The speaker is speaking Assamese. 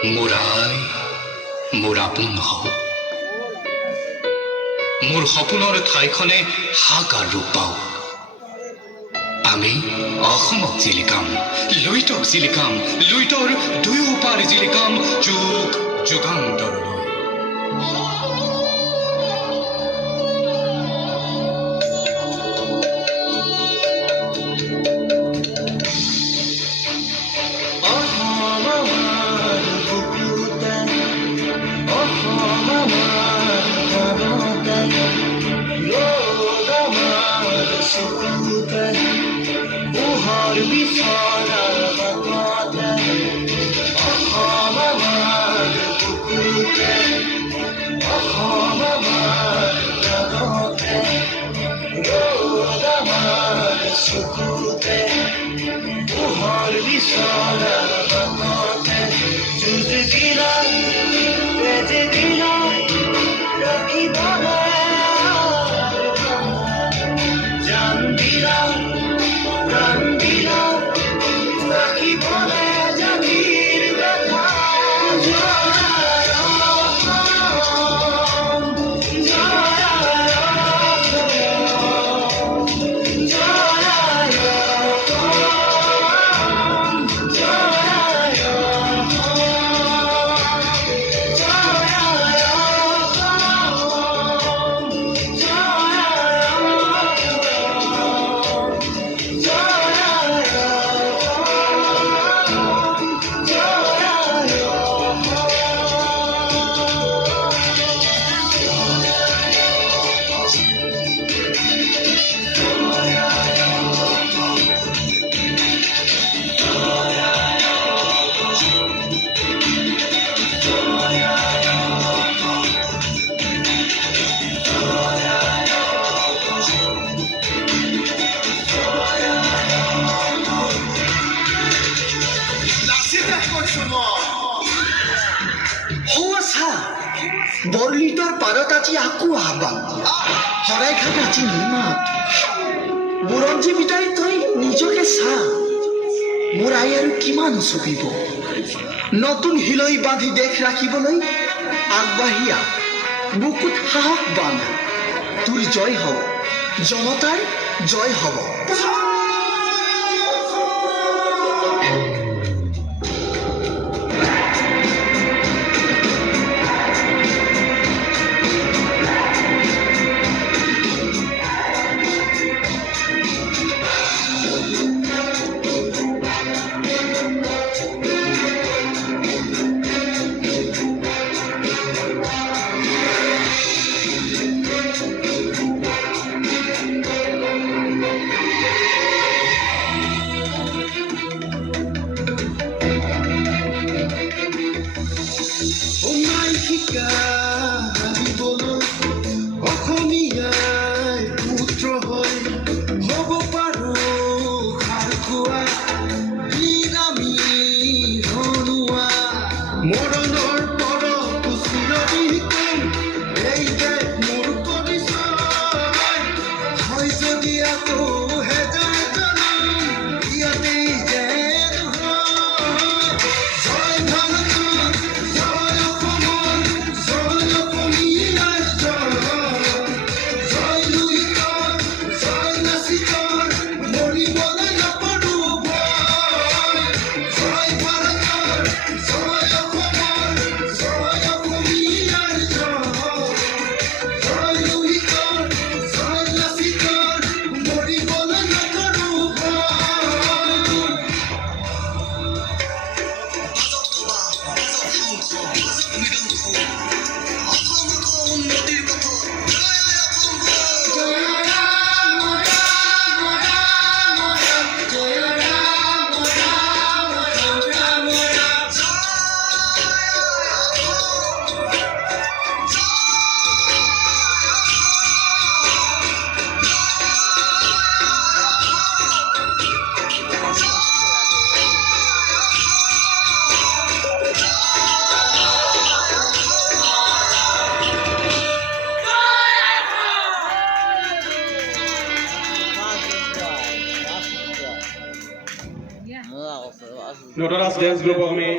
মোৰাই মোৰ আপোন হও মোৰ সপোনৰ ঠাইখনে হাকাৰ ৰূপ পাওঁ আমি অসমক জিলিকাম লুইতক জিলিকাম লুইতৰ দুয়োপাৰ জিলিকাম যুগ যুগান্তৰলৈ বৰলিতৰ পাৰত আজি আকৌ আহ্বান শৰাইঘাট আজি নিমাত বুৰঞ্জী বিদায় তই নিজকে চা মোৰ আই আৰু কিমান চপিব নতুন হিলৈ বান্ধি দেশ ৰাখিবলৈ আগবাঢ়িয়া বুকুত সাহস বান্ধ তোৰ জয় হব জনতাৰ জয় হব Notoras Dance Group of me.